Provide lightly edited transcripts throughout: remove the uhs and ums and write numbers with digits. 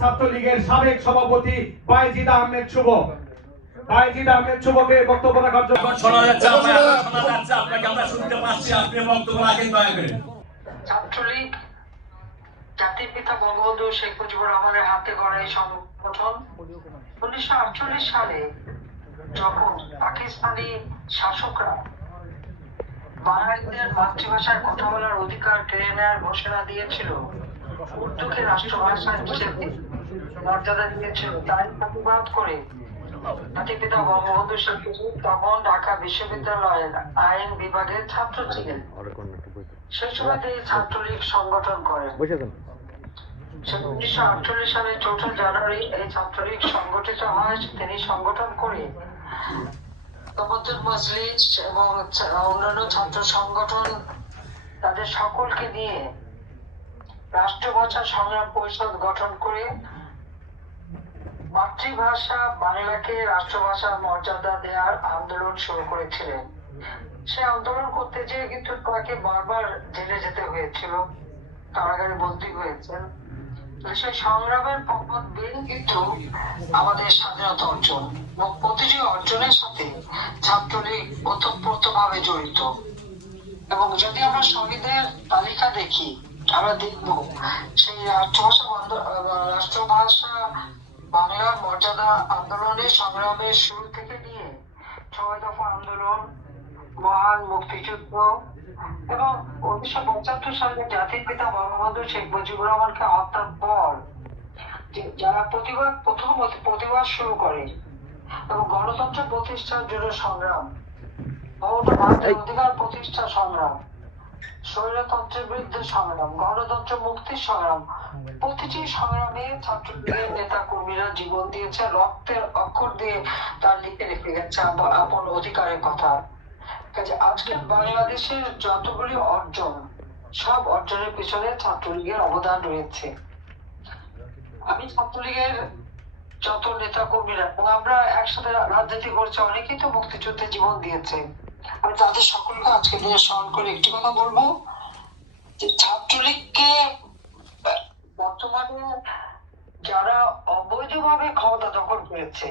ছাত্রলীগের সাবেক সভাপতি বাইজিদ আহমেদ শুভ। বাইজিদ আহমেদ শুভকে বক্তব্য রাখার জন্য শোনা যাচ্ছে, আপনাকে আমরা শুনতে পাচ্ছি, আপনি বক্তব্য রাখেন দয়া করে। ছাত্রলীগ জাতির পিতা বঙ্গবন্ধু শেখ মুজিবুর রহমানের হাতে গড়া এই সংগঠন 1948 সালে যখন পাকিস্তানি শাসকরা বাঙালিদের মাতৃভাষায় কথা বলার অধিকার কেড়ে নেওয়ার ঘোষণা দিয়েছিল, উর্দুকে রাষ্ট্রভাষা হিসেবে মর্যাদা দিয়েছিল, তার প্রতিবাদ করে জাতির পিতা বঙ্গবন্ধু শেখ মুজিব তখন ঢাকা বিশ্ববিদ্যালয়ের আইন বিভাগের ছাত্র ছিলেন। সেই সময় তিনি ছাত্রলীগ সংগঠন করেন। 1948 সালের 4 জানুয়ারি এই ছাত্রলীগ সংগঠিত হয়। তিনি সংগঠন করে তমদ্দুন মজলিস এবং অন্যান্য ছাত্র সংগঠন তাদের সকলকে নিয়ে রাষ্ট্রভাষা সংগ্রাম পরিষদ গঠন করে মাতৃভাষা বাংলাকে রাষ্ট্রভাষার মর্যাদা দেওয়ার আন্দোলন শুরু করেছিলেন। সে আন্দোলন করতে যেয়ে কিন্তু তাকে বারবার জেলে যেতে হয়েছিল, কারাগারে বন্দী হয়েছেন। সেই সংগ্রামের পথ বেয়ে কিন্তু আমাদের স্বাধীনতা অর্জন এবং প্রতিটি অর্জনের সাথে ছাত্রলীগ ওতপ্রোতভাবে জড়িত। এবং যদি আমরা শহীদের তালিকা দেখি, আমরা দেখব সেই রাষ্ট্রভাষা বাংলার মর্যাদা আন্দোলনের সংগ্রামের শুরু থেকে নিয়ে 6 দফা আন্দোলন, মহান মুক্তিযুদ্ধ এবং 1975 সালে জাতির পিতা বঙ্গবন্ধু শেখ মুজিবুর রহমানকে হত্যার পর যারা প্রতিবাদ শুরু করে এবং গণতন্ত্র প্রতিষ্ঠার জন্য সংগ্রাম, অধিকার প্রতিষ্ঠা সংগ্রাম, স্বৈরতন্ত্রের বিরুদ্ধে সংগ্রাম, গণতন্ত্র মুক্তির সংগ্রাম, প্রতিটি সংগ্রামে ছাত্রলীগের নেতা কর্মীরা জীবন দিয়েছে, রক্তের অক্ষর দিয়ে তার লিখে রেখে গেছে আপন অধিকারের কথা। আজকে বাংলাদেশের যতগুলি অর্জন, সব অর্জনের পিছনে ছাত্রলীগের অবদান রয়েছে। আমি ছাত্রলীগের যত নেতা কর্মীরা এবং আমরা একসাথে রাজনীতি করছি, অনেকেই তো মুক্তিযুদ্ধে জীবন দিয়েছে। আমি তাদের সকলকে আজকে দিনে স্মরণ করে একটি কথা বলবো যে ছাত্রলীগকে বর্তমানে যারা অবৈধভাবে ক্ষমতা দখল করেছে,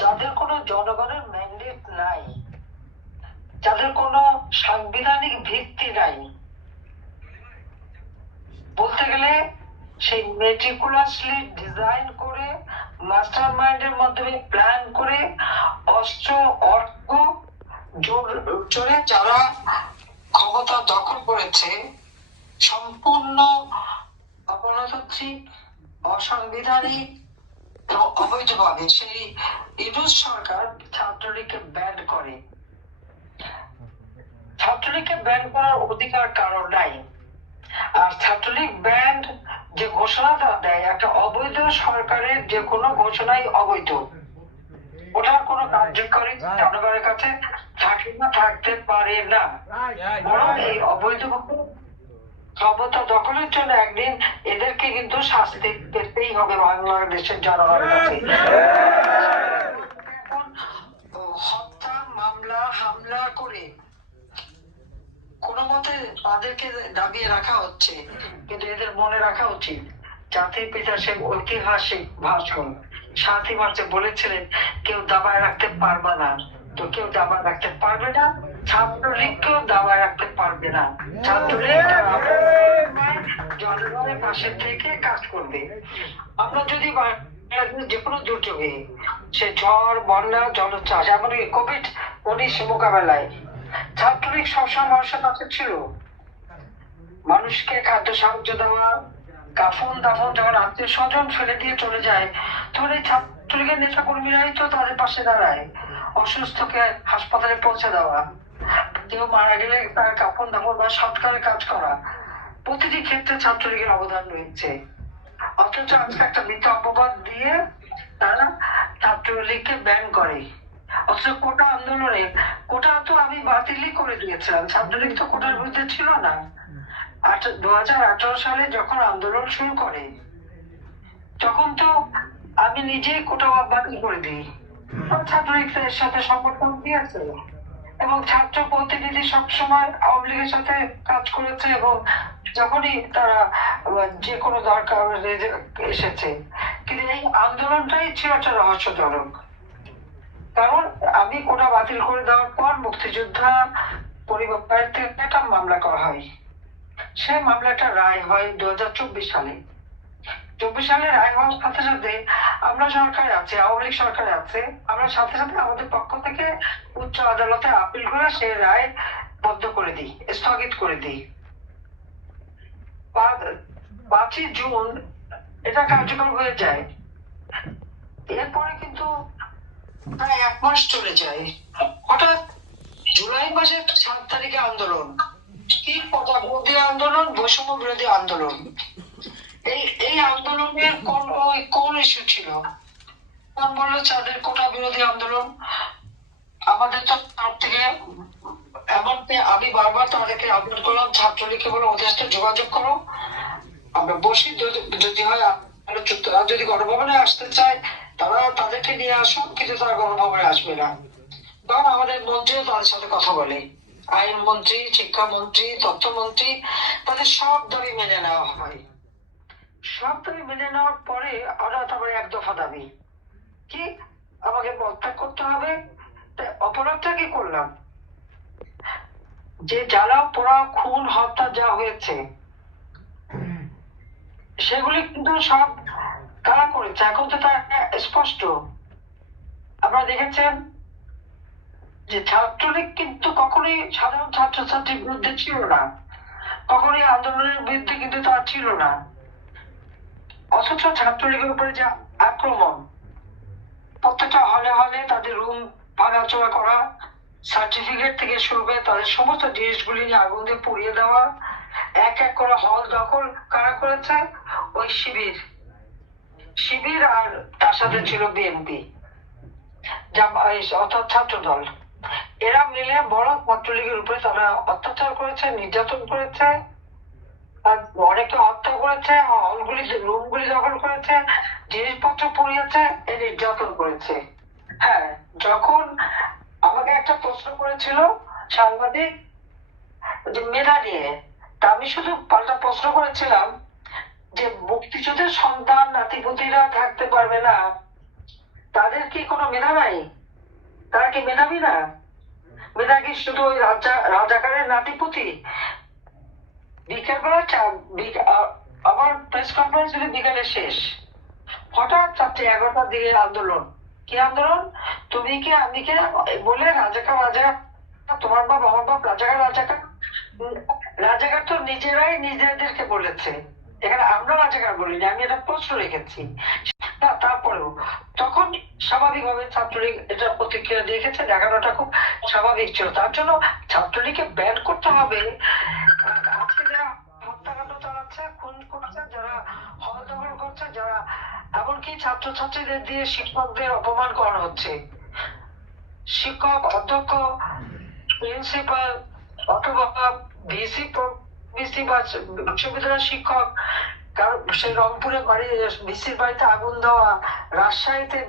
যাদের কোনো জনগণের ম্যান্ডেট নাই, যাদের কোনো সাংবিধানিক ভিত্তি নাই, বলতে গেলে সেই মেটিকুলাসলি ডিজাইন করে মাস্টার মাইন্ডের মাধ্যমে প্ল্যান করে অস্ত্র অর্থ জোরে যারা ক্ষমতা দখল করেছে, সম্পূর্ণ অগণতান্ত্রিক, অসাংবিধানিক এবং অবৈধভাবে সেই ইউনূস সরকার ছাত্রলীগকে ব্যান করে। ছাত্রলীগকে ব্যান করার অধিকার কারণ নাই। আর ছাত্রলীগ ব্যান্ড যে ঘোষণাটা দেয়, একটা অবৈধ সরকারের যে কোনো ঘোষণাই অবৈধ, ওটার কোনো কার্যকরী জনগণের কাছে থাকে না, থাকতে পারে না। বরং এই অবৈধ ক্ষমতা দখলের জন্য একদিন এদেরকে কিন্তু শাস্তি পেতেই হবে বাংলাদেশের জনগণের কাছে। এখন হত্যা মামলা হামলা করে কোনো মতে তাদেরকে দাবিয়ে রাখা হচ্ছে, কিন্তু এদের মনে রাখা উচিত জাতির পিতা সে ঐতিহাসিক ভাষণ 7 মার্চে বলেছিলেন, কেউ দাবায় রাখতে পারবে না, তো কেউ দাবায় রাখতে পারবে না, ছাত্রলীগকেও দাবায় রাখতে পারবে না। ছাত্রলীগ জনগণের পাশে থেকে কাজ করবে। আমরা যদি যে কোনো দুর্যোগে, সে ঝড়, বন্যা, জলোচ্ছ্বাস, এমনকি COVID-19 মোকাবেলায় ছাত্রলীগ সবসময় মানুষের কাছে ছিল। মানুষকে খাদ্য সাহায্য দেওয়া, কাফন দাফন, যখন আত্মীয় স্বজন ফেলে দিয়ে চলে যায়, তখন এই ছাত্রলীগের নেতা কর্মীরাই তো তাদের পাশে দাঁড়ায়। অসুস্থকে হাসপাতালে পৌঁছে দেওয়া, কেউ মারা গেলে তার কাফন দাফন বা সৎকারের কাজ করা, প্রতিটি ক্ষেত্রে ছাত্রলীগের অবদান রয়েছে। অথচ আজকে একটা মিথ্যা অপবাদ দিয়ে তারা ছাত্রলীগকে ব্যান করে। অথচ কোটা আন্দোলনে, কোটা তো আমি বাতিলই করে দিয়েছিলাম, ছাত্রলীগ তো কোটার বিরুদ্ধে ছিল না। 2018 সালে যখন আন্দোলন শুরু করে, তখন তো আমি নিজেই কোটা বাতিল করে দিই, ছাত্রলীগের সাথে সমর্থন দিয়েছে। এবং ছাত্র প্রতিনিধি সবসময় আওয়ামী লীগের সাথে কাজ করেছে এবং যখনই তারা যে কোনো দরকার এসেছে, কিন্তু এই আন্দোলনটাই ছিল একটা রহস্যজনক। কারণ আমি কোটা বাতিল করে দেওয়ার পর মুক্তিযোদ্ধা পরিবারের থেকে একটা মামলা করা হয়। সেই মামলাটা রায় হয় 2024 সালে। 24 সালে রায় হওয়ার সাথে সাথে আমরা সরকারে আছে, আওয়ামী লীগ সরকারে আছে, আমরা সাথে সাথে আমাদের পক্ষ থেকে উচ্চ আদালতে আপিল করে সেই রায় বন্ধ করে দিই, স্থগিত করে দিই। 5ই জুন এটা কার্যকর হয়ে যায়। এরপরে কিন্তু প্রায় 1 মাস চলে যায়। হঠাৎ জুলাই মাসের 7 তারিখে আন্দোলন, কি কোটা বিরোধী আন্দোলন, বৈষম্য বিরোধী আন্দোলন। এই আন্দোলনের কোন ইস্যু ছিল? কোন বললো তাদের কোটা বিরোধী আন্দোলন? আমাদের তো তার থেকে এমনকি আমি বারবার তাদেরকে আবেদন করলাম, ছাত্রলীগকে বলে ওদের সাথে যোগাযোগ করো, আমরা বসি, যদি হয় তারা যদি গণভবনে আসতে চায় তারা তাদেরকে নিয়ে আসুক, কিন্তু তারা গণভবনে আসবে না। কারণ আমাদের মন্ত্রীও তাদের সাথে কথা বলে, আইনমন্ত্রী, শিক্ষামন্ত্রী, তথ্যমন্ত্রী, তাদের সব দাবি মেনে নেওয়া হয়। সব দাবি মেনে নেওয়ার পরে হঠাৎ আবার 1 দফা দাবি, কি আমাকে পদত্যাগ করতে হবে। অপরাধটা কি করলাম? যে জ্বালাও পোড়া খুন হত্যা যা হয়েছে সেগুলি কিন্তু সব কারা করেছে এখন তো তা স্পষ্ট। আপনারা দেখেছেন যে ছাত্রলীগ কিন্তু কখনোই সাধারণ ছাত্রছাত্রীর বিরুদ্ধে ছিল না, কখনোই আন্দোলনের বিরুদ্ধে কিন্তু তা ছিল না। অথচ ছাত্রলীগের উপরে যে আক্রমণ, প্রত্যেকটা হলে হলে তাদের রুম ভাঙাচোরা করা, সার্টিফিকেট থেকে শুরু করে তাদের সমস্ত জিনিসগুলি নিয়ে আগুন দিয়ে পুড়িয়ে দেওয়া, এক এক করে হল দখল কারা করেছে? ওই শিবির আর তার সাথে ছিল বিএনপি, অর্থাৎ ছাত্র দল। এরা মিলে বড় ছাত্রলীগের উপরে তারা অত্যাচার করেছে, নির্যাতন করেছে, আর অনেকে হত্যা করেছে, হলগুলি রুমগুলি দখল করেছে, জিনিসপত্র পুড়িয়েছে, এই নির্যাতন করেছে। হ্যাঁ, যখন আমাকে একটা প্রশ্ন করেছিল সাংবাদিক যে মেধা নিয়ে, তা আমি শুধু পাল্টা প্রশ্ন করেছিলাম যে মুক্তিযুদ্ধের সন্তান নাতিপুতিরা থাকতে পারবে না, তাদের কি কোনো মেধা নাই? তারা কি মেধাবী না? মেধা কি শুধু ওই রাজাকারের নাতিপুতি? বিকেলবেলা আবার প্রেস কনফারেন্স বিকালে শেষ, হঠাৎ 11টার দিকে আন্দোলন। কি আন্দোলন? তুমি কে আমি কে বলে রাজাকার, তোমার বাপ আমার বাপ রাজাকার। রাজাকার তো নিজেরাই নিজেদেরকে বলেছে, এখানে আমরা রাজাকার বলিনি, আমি এটা প্রশ্ন রেখেছি। তারপরেও তখন স্বাভাবিকভাবে ছাত্রলীগ এটা প্রতিক্রিয়া দেখেছে, দেখানোটা খুব স্বাভাবিক ছিল। তার জন্য ছাত্রলীগকে ব্যান করতে হবে। আজকে যারা হত্যাকাণ্ড চালাচ্ছে, খুন করছে, যারা হল দখল করছে, যারা এমনকি ছাত্রছাত্রীদের দিয়ে শিক্ষকদের অপমান করানো হচ্ছে, শিক্ষক, অধ্যক্ষ, প্রিন্সিপাল অথবা ভিসি বা বিশ্ববিদ্যালয়ের শিক্ষক, কারণ সেই রংপুরে বাড়ি ভিসির বাড়িতে আগুন দেওয়া, রাজশাহীতে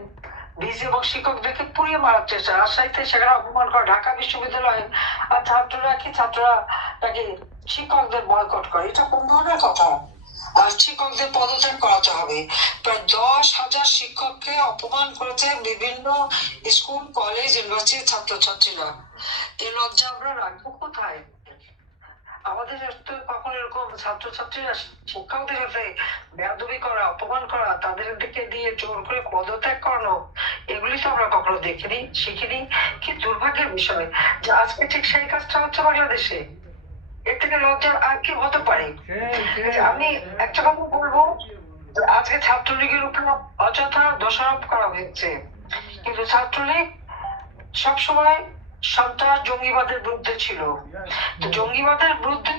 ভিসি এবং শিক্ষকদেরকে পুড়িয়ে মারার চেষ্টা, রাজশাহীতে সেখানে অপমান করা, ঢাকা বিশ্ববিদ্যালয়ে। আর ছাত্ররা নাকি শিক্ষকদের বয়কট করে, এটা কোন ধরনের কথা? আর শিক্ষকদের পদত্যাগ করাতে হবে। প্রায় 10,000 শিক্ষককে অপমান করেছে বিভিন্ন স্কুল, কলেজ, ইউনিভার্সিটির ছাত্রছাত্রীরা। এই লজ্জা আমরা রাখবো কোথায়? আমাদের তো কখনো এরকম ছাত্রছাত্রীরা শিক্ষকদের সাথে বেয়াদবি করা, অপমান করা, তাদেরকে দিয়ে জোর করে পদত্যাগ করানো, এগুলি তো আমরা কখনো দেখিনি, শিখিনি। কি দুর্ভাগ্যের বিষয় যে আজকে ঠিক সেই কাজটা হচ্ছে বাংলাদেশে। এর থেকে লজ্জার আর কি হতে পারে? আমি একটা কথা বলবো, আজকে ছাত্রলীগের উপর অযথা দোষারোপ করা হয়েছে, কিন্তু ছাত্রলীগ সবসময় সন্ত্রাস জঙ্গিবাদের বিরুদ্ধে ছিল। জঙ্গিবাদের বিরুদ্ধে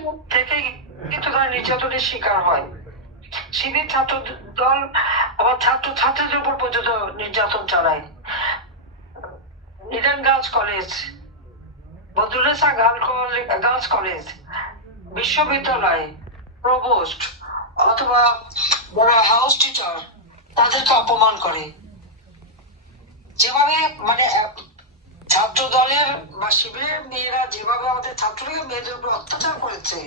থেকে কিন্তু তারা নির্যাতনের শিকার হয়। শিবির ছাত্র দল আবার ছাত্রছাত্রীদের উপর পর্যন্ত নির্যাতন চালায়। Eden girls college, Badrunnesa girls college, বিশ্ববিদ্যালয়, প্রভোস্ট অথবা যারা হাউস টিচার, তাদেরকে অপমান করে। যেভাবে মানে ছাত্র দলের বা শিবিরের মেয়েরা যেভাবে আমাদের ছাত্রলীগের মেয়েদের উপর অত্যাচার করেছে,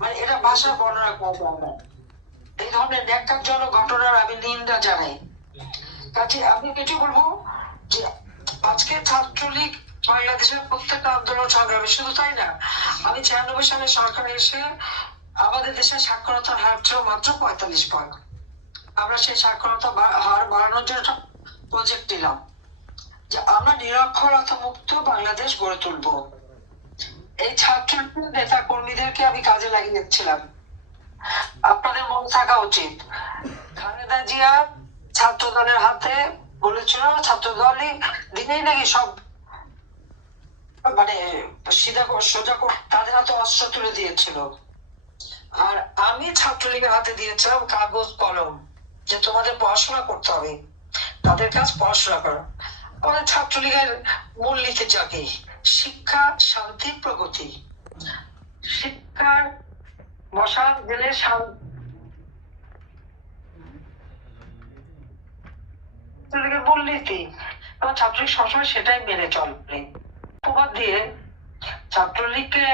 মানে এটা ভাষায় বর্ণনা করা যায় না। এই ধরনের ন্যাক্কারজনক ঘটনার আমি নিন্দা জানাই। কাজে আমি এটি বলবো যে আজকে ছাত্রলীগ বাংলাদেশের প্রত্যেকটা আন্দোলন সংগ্রামে, শুধু তাই না, আমি 96 সালে সরকারে এসে আমাদের দেশের সাক্ষরতার হার ছিল মাত্র 45%। আমরা সেই সাক্ষরতা হার বাড়ানোর জন্য প্রজেক্ট নিলাম যে আমরা নিরক্ষরতা মুক্ত বাংলাদেশ গড়ে তুলবো। এই ছাত্র নেতা কর্মীদেরকে আমি কাজে লাগিয়েছিলাম। আপনাদের মনে থাকা উচিত, খালেদা জিয়া ছাত্র দলের হাতে বলেছিল, ছাত্র দলই দিনেই নাকি সব মানে সোজা তাদের হাতে অস্ত্র তুলে দিয়েছিল। আর আমি ছাত্রলীগের হাতে দিয়েছিলাম কাগজ কলম, যে তোমাদের পড়াশোনা করতে হবে, তাদের কাজ পড়াশোনা করা। আমাদের ছাত্রলীগের মূলনীতি যাকে শিক্ষা, শান্তি, প্রগতি। শিক্ষার মশাল দিলে ছাত্রলীগের মূলনীতি, এবং ছাত্রলীগ সবসময় সেটাই মেনে চলবে। প্রবাদ দিয়ে ছাত্রলীগকে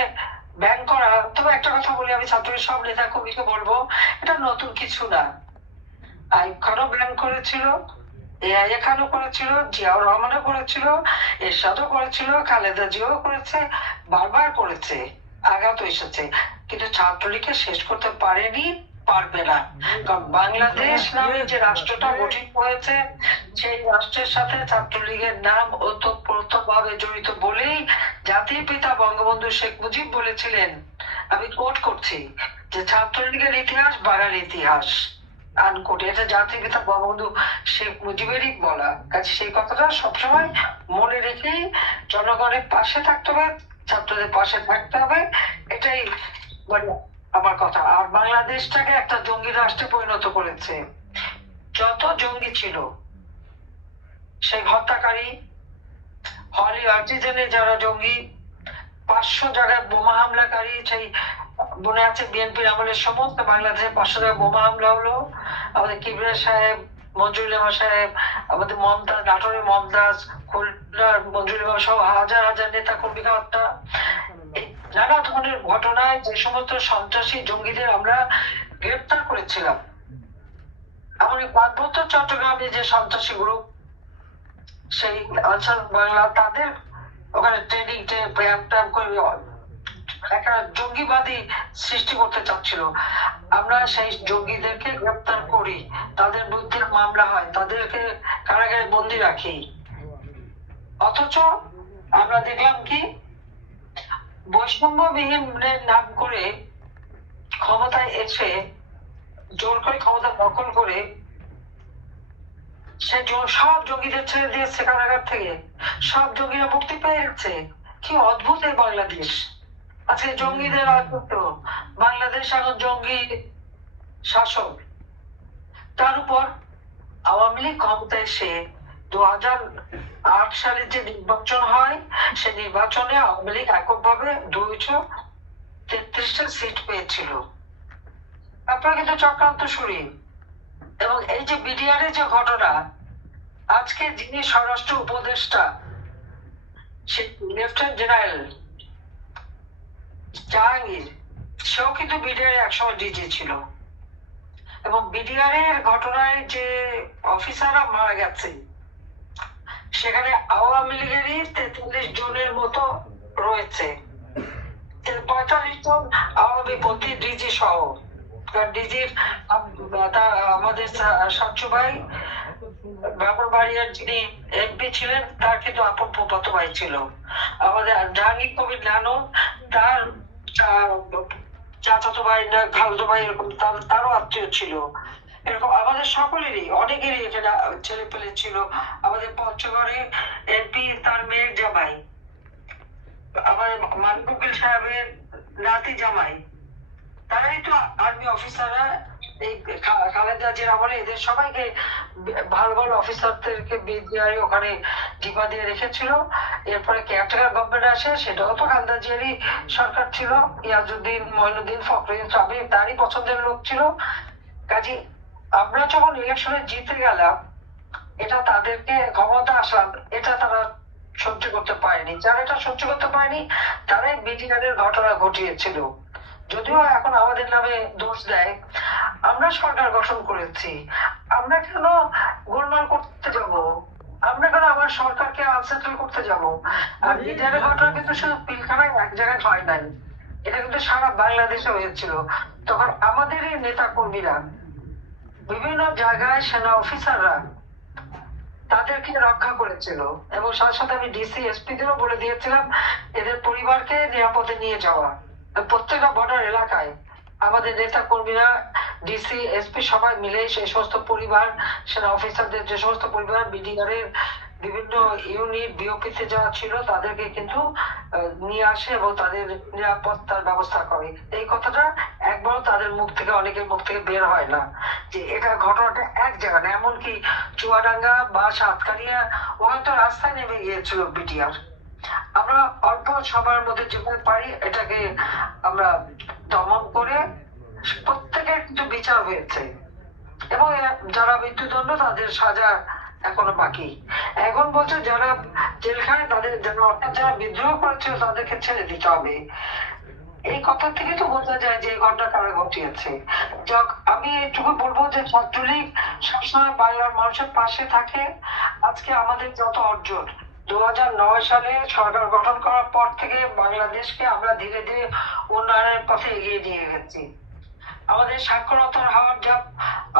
ব্যান করা, তবে একটা কথা বলি, আমি ছাত্রলীগ সব নেতা কর্মীকে বলবো, এটা নতুন কিছু না। আইয়ুব খানও ব্যান করেছিল, এআইএ খানও করেছিল, জিয়াউর রহমানও করেছিল, এরশাদও করেছিল, খালেদা জিয়াও করেছে, বারবার করেছে, আঘাত এসেছে, কিন্তু ছাত্রলীগকে শেষ করতে পারেনি, পারবে না। কারণ বাংলাদেশ নামে যে রাষ্ট্রটা গঠিত হয়েছে, সেই রাষ্ট্রের সাথে ছাত্রলীগের নাম ওতপ্রোতভাবে জড়িত বলেই জাতির পিতা বঙ্গবন্ধু শেখ মুজিব বলেছিলেন, আমি কোট করছি, যে ছাত্রলীগের ইতিহাস বাঙালি ইতিহাস, আনকোট। এটা জাতির পিতা বঙ্গবন্ধু শেখ মুজিবেরই বলা। কাজে সেই কথাটা সবসময় মনে রেখেই জনগণের পাশে থাকতে হবে, ছাত্রদের পাশে থাকতে হবে, এটাই মানে আমার কথা। আর বাংলাদেশটাকে একটা জঙ্গি রাষ্ট্রে পরিণত করেছে। যত জঙ্গি ছিল, সেই হত্যাকারী, হলি আর্টিজেনে যারা জঙ্গি, 500 জায়গায় বোমা হামলাকারী, সেই মনে আছে বিএনপির আমলের সমস্ত বাংলাদেশে 500 জায়গায় বোমা হামলা হলো। আমাদের কিবরিয়া সাহেব, মঞ্জুরুল্লাহ সাহেব, আমাদের মমতাজ, নাটোরের মমতাজ, খুলনার মঞ্জুরুল্লাহ সহ হাজার হাজার নেতা কর্মীকে হত্যা। এই নানা ধরনের ঘটনায় যে সমস্ত সন্ত্রাসী জঙ্গিদের আমরা গ্রেপ্তার করেছিলাম, এমনকি পার্বত্য চট্টগ্রামে যে সন্ত্রাসী গ্রুপ, সেই আনসার বাংলা, তাদের ওখানে ট্রেনিং করে একটা জঙ্গিবাদী সৃষ্টি করতে চাচ্ছিল। আমরা সেই জঙ্গিদেরকে গ্রেপ্তার করি, তাদের বিরুদ্ধে মামলা হয়, তাদেরকে কারাগারে বন্দি রাখি। অথচ আমরা দেখলাম কি, বৈষম্যবিহীন নাম করে ক্ষমতায় এসে জোর করে ক্ষমতা দখল করে সে সব জঙ্গিদের ছেড়ে দিয়েছে কারাগার থেকে, সব জঙ্গিরা মুক্তি পেয়ে গেছে। কি অদ্ভুত এই বাংলাদেশ! আজকে জঙ্গিদের রাজত্ব, বাংলাদেশ এখন জঙ্গি শাসক। তার উপর আওয়ামী লীগ ক্ষমতায় এসে 2008 সালে যে নির্বাচন হয়, সে নির্বাচনে আওয়ামী লীগ এককভাবে 233টা সিট পেয়েছিল। আপনারা কিন্তু চক্রান্ত শুনি। এবং এই যে বিডিআর এর যে ঘটনা, আজকে যিনি স্বরাষ্ট্র উপদেষ্টা, সে লেফটেন্যান্ট জেনারেল জাহাঙ্গীর, সেও কিন্তু বিডিআর একসময় ডিজি ছিল। এবং বিডিআর এর ঘটনায় যে অফিসাররা মারা গেছে, সেখানে আওয়ামী লীগেরই 43 জনের মতো রয়েছে, 45 জন আওয়ামী পন্থী ডিজি সহ। ডিজির আমাদের সাচ্চু ভাই ব্রাহ্মণবাড়িয়ার যিনি এমপি ছিলেন, তার কিন্তু আপন ফুফাতো ভাই ছিল। আমাদের জাহাঙ্গীর কবির নানু, তার চাচাতো ভাই না খালতো ভাই, এরকম তারও আত্মীয় ছিল। এরকম আমাদের সকলেরই অনেকেরই এখানে ছেলে পেলে ছিল। আমাদের পঞ্চগড়ে এমপি তার মেয়ের জামাই, আমাদের মানবুকিল সাহেবের নাতি জামাই, তারাই তো আর্মি অফিসাররা। এই খালেদা জিয়ার আমলে এদের সবাইকে ভালো ভালো অফিসারদেরকে বিডিআর ওখানে জিম্মা দিয়ে রেখেছিল। এরপরে কেয়ারটেকার গভর্নমেন্ট আসে, সেটাও তো খালেদা জিয়ারই সরকার ছিল। ইয়াজউদ্দিন, মঈনুদ্দিন, ফখরুদ্দিন সাহেব তারই পছন্দের লোক ছিল। কাজে আমরা যখন ইলেকশনে জিতে গেলাম, এটা তাদেরকে ক্ষমতা আসলাম, এটা তারা সহ্য করতে পারেনি। যারা এটা সহ্য করতে পারেনি তারাই বিডিআরের ঘটনা ঘটিয়েছিল। যদিও এখন আমাদের নামে দোষ দেয়, আমরা সরকার গঠন করেছি, আমরা কেন গোলমাল করতে যাব, আমরা কেন আমার সরকারকে আনসেটেল করতে যাব? আর বিডিআরের ঘটনা কিন্তু শুধু পিলখানায় এক জায়গায় হয় নাই, এটা কিন্তু সারা বাংলাদেশে হয়েছিল। তখন আমাদেরই নেতা কর্মীরা বিভিন্ন জায়গায় সেনা অফিসাররা তাদেরকে রক্ষা করেছিল, এবং সাথে সাথে আমি ডিসি এসপি দেরও বলে দিয়েছিলাম এদের পরিবারকে নিরাপদে নিয়ে যাওয়া। প্রত্যেকটা বর্ডার এলাকায় আমাদের নেতা কর্মীরা, ডিসি এসপি সবাই মিলে সেই সমস্ত পরিবার, সেনা অফিসারদের যে সমস্ত পরিবার বিডিআর এর বিভিন্ন ইউনিট বিওপিতে যারা ছিল তাদেরকে কিন্তু নিয়ে আসে এবং তাদের নিরাপত্তার ব্যবস্থা করে। এই কথাটা একবারও তাদের মুখ থেকে, অনেকের মুখ থেকে বের হয় না যে এটা ঘটনাটা এক জায়গায় না, এমনকি চুয়াডাঙ্গা বা সাতকারিয়া ওখানে তো রাস্তায় নেমে গিয়েছিল বিডিআর। আমরা অল্প সময়ের মধ্যে যেভাবে পারি এটাকে আমরা দমন করে প্রত্যেকের কিন্তু বিচার হয়েছে, এবং যারা মৃত্যুদণ্ড তাদের সাজা এখনো বাকি। এখন বলছে যারা জেলখানায় তাদের, যারা অর্থাৎ যারা বিদ্রোহ করেছিল তাদেরকে ছেড়ে দিতে হবে। এই কথা থেকে তো বোঝা যায় যে এই ঘটনা কারা ঘটিয়েছে। যাক, আমি এটুকু বলবো যে ছাত্রলীগ সবসময় বাংলার মানুষের পাশে থাকে। আজকে আমাদের যত অর্জন, 2009 সালে সরকার গঠন করার পর থেকে বাংলাদেশকে আমরা ধীরে ধীরে উন্নয়নের পথে এগিয়ে নিয়ে গেছি। আমাদের সাক্ষরতার হার যা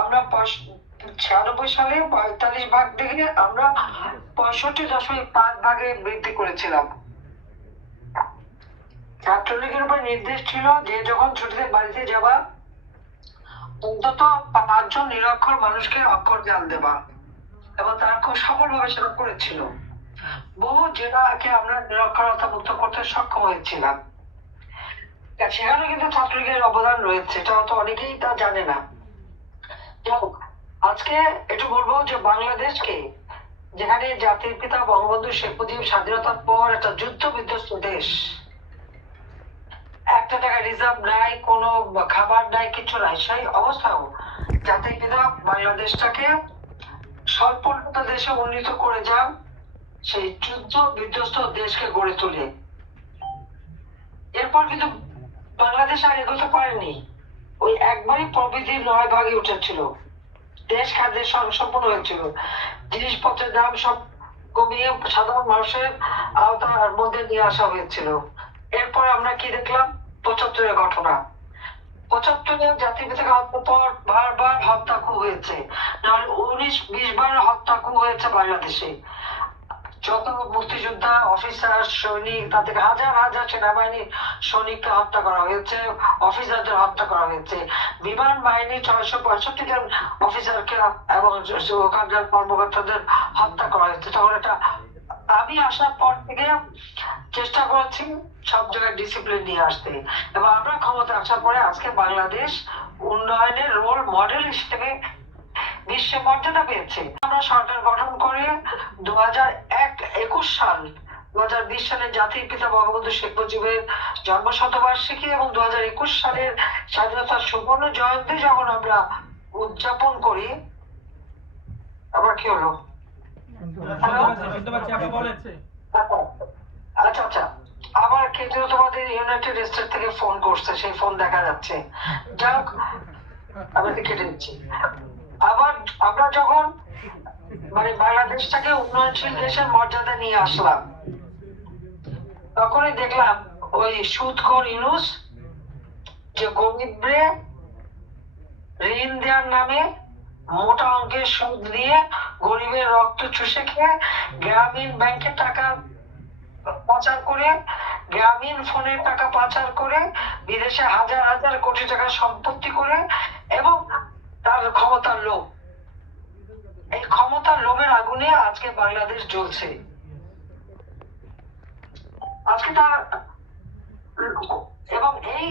আমরা 96 সালে 45 ভাগ থেকে আমরা 65.5 ভাগে বৃদ্ধি করেছিলাম। ছাত্রলীগের উপর নির্দেশ ছিল যে যখন ছুটিতে বাড়িতে যাবা অন্তত 5 জন নিরক্ষর মানুষকে অক্ষর জ্ঞান দেবা, এবং তারা খুব সফলভাবে সেটা করেছিল। বহু জেলাকে আমরা নিরক্ষরতা মুক্ত করতে সক্ষম হয়েছিলাম। সেখানে কিন্তু ছাত্রলীগের অবদান রয়েছে, এটা হয়তো অনেকেই তা জানে না। আজকে একটু বলবো যে বাংলাদেশকে, যেখানে জাতির পিতা বঙ্গবন্ধু শেখ মুজিব স্বাধীনতার পর একটা যুদ্ধ বিধ্বস্ত দেশ, একটা টাকা রিজার্ভ নাই, কোনো খাবার নাই, কিছু নাই, সেই অবস্থাও জাতির পিতা বাংলাদেশটাকে স্বল্পোন্নত দেশে উন্নীত করে যান, সেই যুদ্ধ বিধ্বস্ত দেশকে গড়ে তোলে। এরপর কিন্তু বাংলাদেশ আর এগোতে পারেনি, ওই একবারই প্রবৃদ্ধির 9 ভাগে উঠেছিল, দেশ খাদ্যের সংসম্পন্ন হয়েছিল, জিনিসপত্রের দাম সব কমিয়ে সাধারণ মানুষের আওতার মধ্যে নিয়ে আসা হয়েছিল। এরপর আমরা কি দেখলাম? 75-এর ঘটনা। 75-এ জাতির পিতাকে হত্যার পর বারবার হত্যা কু হয়েছে, নাহলে 19-20 বার হত্যা কু হয়েছে বাংলাদেশে। যত মুক্তিযোদ্ধা, অফিসার, সৈনিক, তাদের হাজার হাজার সেনাবাহিনী সৈনিককে হত্যা করা হয়েছে, অফিসারদের হত্যা করা হয়েছে, বিমান বাহিনী 665 জন অফিসারকে এবং ওখানকার কর্মকর্তাদের হত্যা করা হয়েছে। তখন এটা আমি আসার পর থেকে চেষ্টা করেছি সব জায়গায় ডিসিপ্লিন নিয়ে আসতে, এবং আমরা ক্ষমতা আসার পরে আজকে বাংলাদেশ উন্নয়নের রোল মডেল হিসেবে বিশ্বে মর্যাদা পেয়েছে। আমরা সরকার গঠন করে 2021 সাল 2020 সালে জাতির পিতা বঙ্গবন্ধু শেখ মুজিবের জন্ম শতবার্ষিকী এবং 2021 সালের স্বাধীনতার সুবর্ণ জয়ন্তী যখন আমরা উদযাপন করি, আবার কি হলো? আচ্ছা আচ্ছা, আবার কেউ তোমাদের ইউনাইটেড স্টেট থেকে ফোন করছে, সেই ফোন দেখা যাচ্ছে। যাক, আমি কেটে দিচ্ছি। আবার আমরা যখন মানে বাংলাদেশটাকে উন্নয়নশীল দেশের মর্যাদা নিয়ে আসলাম, তখনই দেখলাম ওই সুদখোর ইউনূস যে গরিবরে ঋণ দেওয়ার নামে মোটা অঙ্কের সুদ দিয়ে গরিবের রক্ত চুষে খেয়ে গ্রামীণ ব্যাংকের টাকা পাচার করে, গ্রামীণ ফোনের টাকা পাচার করে, বিদেশে হাজার হাজার কোটি টাকা সম্পত্তি করে, এবং তার ক্ষমতার লোভ, এই ক্ষমতার লোভের আগুনে আজকে বাংলাদেশ জ্বলছে। আজকে তার, এবং এই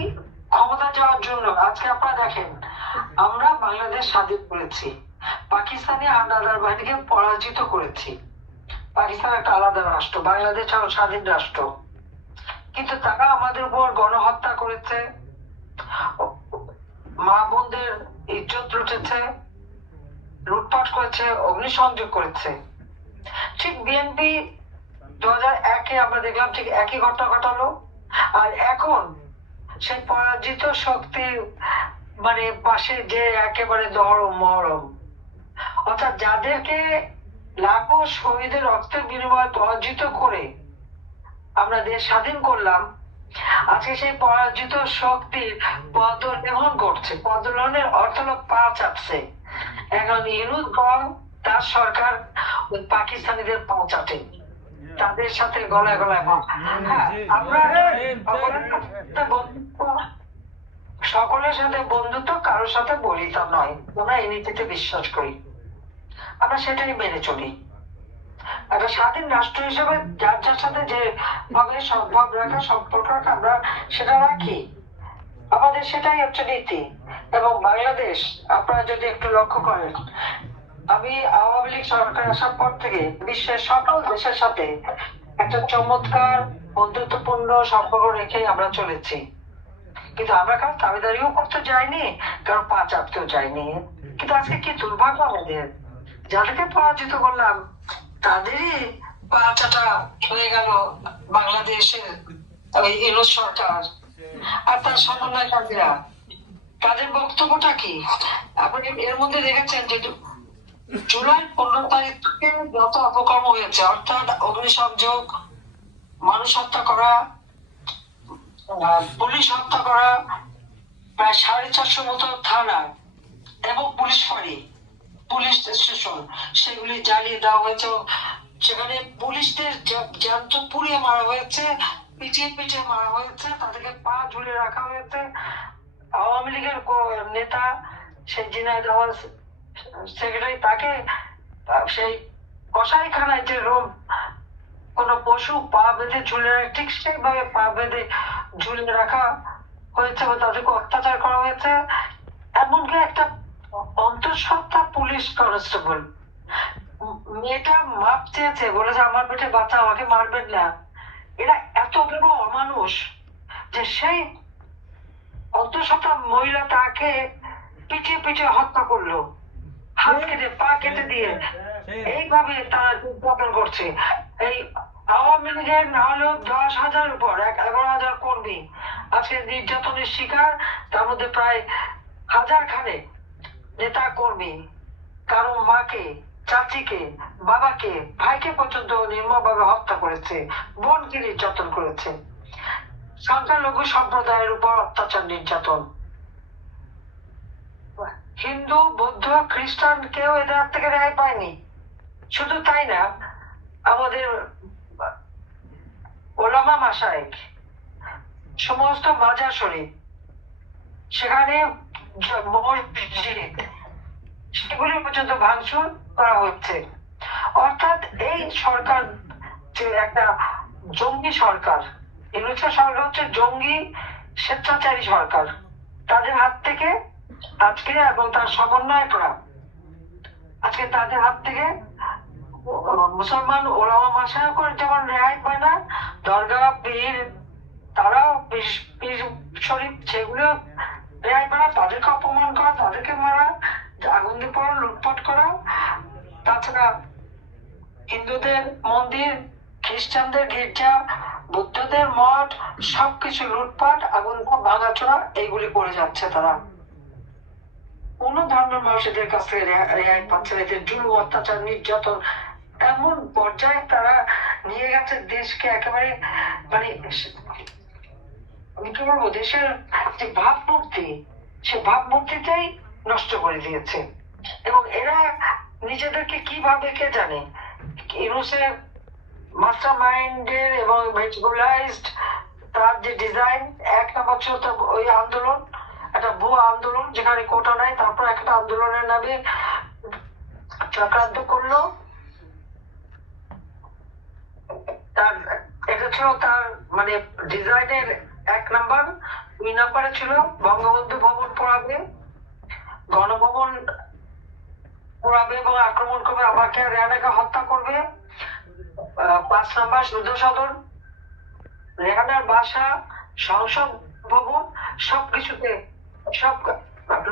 ক্ষমতা যাওয়ার জন্য আজকে আপনারা দেখেন আমরা বাংলাদেশ স্বাধীন করেছি, পাকিস্তানি হানাদার বাহিনীকে পরাজিত করেছি। পাকিস্তান একটা আলাদা রাষ্ট্র, বাংলাদেশ স্বাধীন রাষ্ট্র, কিন্তু তারা আমাদের উপর গণহত্যা করেছে, মা বোনদের ইজ্জত লুটেছে, লুটপাট করেছে, অগ্নিসংযোগ করেছে। ঠিক বিএনপি 2001-এ আমরা দেখলাম ঠিক একই ঘটনা ঘটালো। আর এখন সেই পরাজিত শক্তির মানে পাশে যে একেবারে দরম মহরম, অর্থাৎ যাদেরকে লাখো শহীদের রক্তের বিনিময়ে পরাজিত করে আমরা দেশ স্বাধীন করলাম, আজকে সেই পরাজিত শক্তির পদলেহন করছে। পদলেহনের অর্থ হলো পা চাটছে। এখন ইউনুস বল তার সরকার ওই পাকিস্তানিদের পা চাটে, তাদের সাথে গলায় গলায় পা। হ্যাঁ, আমরা সকলের সাথে বন্ধুত্ব, কারোর সাথে বলিতা নয়, আমরা এই নীতিতে বিশ্বাস করি, আমরা সেটাই মেনে চলি। একটা স্বাধীন রাষ্ট্র হিসেবে যার যার সাথে যে ভাবে সম্ভব রাখা, সম্পর্ক রাখা, আমরা সেটা রাখি। আমাদের সেটাই হচ্ছে নীতি। এবং বাংলাদেশ আপনারা যদি একটু লক্ষ্য করেন, আমি আওয়ামী লীগ সরকার আসার পর থেকে বিশ্বের সকল দেশের সাথে একটা চমৎকার বন্ধুত্বপূর্ণ সম্পর্ক রেখে আমরা চলেছি। কিন্তু আমরা কারো দাবিদারিও করতে যাইনি, কারো পা চাপতেও যাইনি। কিন্তু আজকে কি দুর্ভাগ্য আমাদের, যাদেরকে পরাজিত করলাম তাদেরই পা চাটা হয়ে গেল বাংলাদেশের ওই ইউনুস সরকার আর তার সমন্বয়কারীরা। তাদের বক্তব্যটা কি আপনি এর মধ্যে দেখেছেন যে জুলাই 15 তারিখ থেকে যত অপকর্ম হয়েছে, অর্থাৎ অগ্নিসংযোগ, মানুষ হত্যা করা, পুলিশ হত্যা করা, প্রায় 450 মতো থানা এবং পুলিশ ফাঁড়ি, পুলিশ স্টেশন, সেগুলি জ্বালিয়ে দেওয়া হয়েছে। সেখানে পুলিশদের জ্যান্ত পুড়িয়ে মারা হয়েছে, পিটিয়ে পিটিয়ে মারা হয়েছে, তাদেরকে পা ঝুলে রাখা হয়েছে। আওয়ামী লীগের নেতা সেই ঝিনাইদহ সেক্রেটারি, তাকে সেই কসাইখানায় যে রোম কোন পশু পা বেঁধে ঝুলে রাখে, ঠিক সেইভাবে পা বেঁধে ঝুলে রাখা হয়েছে, তাদেরকে অত্যাচার করা হয়েছে। এমনকি একটা অন্তঃসত্ত্বা পুলিশ কনস্টেবল, মেয়েটা মাপ চেয়েছে, বলেছে আমার পেটে বাচ্চা, আমাকে মারবেন না। এরা এত বড় অমানুষ যে সেই অন্তঃসত্ত্বা মহিলা তাকে পিটিয়ে পিটিয়ে হত্যা করলো, হাত কেটে পা কেটে দিয়ে। এইভাবে তারা নির্যাতন করছে। এই আওয়ামী লীগের না হলেও 10,000 উপর 11,000 কর্মী আজকে নির্যাতনের শিকার, তার মধ্যে প্রায় 1000 খানে নেতা কর্মী কারো মাকে, চাচিকে, বাবাকে, ভাইকে পর্যন্ত নির্মমভাবে হত্যা করেছে, বোনকে নির্যাতন করেছে। সংখ্যালঘু সম্প্রদায়ের উপর অত্যাচার নির্যাতন। হিন্দু, বৌদ্ধ, খ্রিস্টান কেউ এদের হাত থেকে রেহাই পায়নি। শুধু তাই না, আমাদের ওলামা মাশায়েখ, সমস্ত মাজার শরীফ, সেখানে মসজিদ, সেগুলি পর্যন্ত ভাঙচুর করা হচ্ছে। অর্থাৎ এই সরকার যে একটা জঙ্গি সরকার, ইউনূসের সরকার হচ্ছে জঙ্গি স্বেচ্ছাচারী সরকার। তাদের হাত থেকে আজকে, এবং তার সমন্বয়করা আজকে তাদের হাত থেকে মুসলমান ওলামা মাশায়েখ যেমন রেহাই পায় না, দরগা পীর তারাও পীর শরীফ সেগুলো রেহাই পায় না, তাদেরকে অপমান করা, তাদেরকে মারা, আগুন দিয়ে পড়া, লুটপাট করা। তাছাড়া হিন্দুদের মন্দির, খ্রিস্টানদের গির্জা, বুদ্ধদের মঠ, সবকিছু লুটপাট, আগুন ভাঙাচোরা, এইগুলি করে যাচ্ছে তারা। কোন ধর্মের মানুষদের কাছ থেকে রেহাই পাচ্ছে না। এদের জুলুম, অত্যাচার, নির্যাতন এমন পর্যায়ে তারা নিয়ে গেছে দেশকে, একেবারে মানে আমি কি বলবো, দেশের যে ভাবমূর্তি, সে ভাবমূর্তিটাই নষ্ট করে দিয়েছে। এবং এরা নিজেদেরকে কিভাবে কে জানে, ইউনূসের মাস্টার মাইন্ডের এবং মেটিকুলাইজড তার যে ডিজাইন, এক নম্বর ছিল ওই আন্দোলন, একটা ভুয়া আন্দোলন যেখানে কোটা নাই, তারপর একটা আন্দোলনের নামে চক্রান্ত করলো। তার এটা ছিল তার মানে ডিজাইনের 1 নাম্বার। 2 নাম্বারে ছিল বঙ্গবন্ধু ভবন পোড়াবে, গণভবন পোড়াবে এবং আক্রমণ করবে, আমাকে রেহানাকে হত্যা করবে। 5 নাম্বার শুদ্ধ সদন, রেহানার বাসা, সংসদ ভবন, সবকিছুতে সব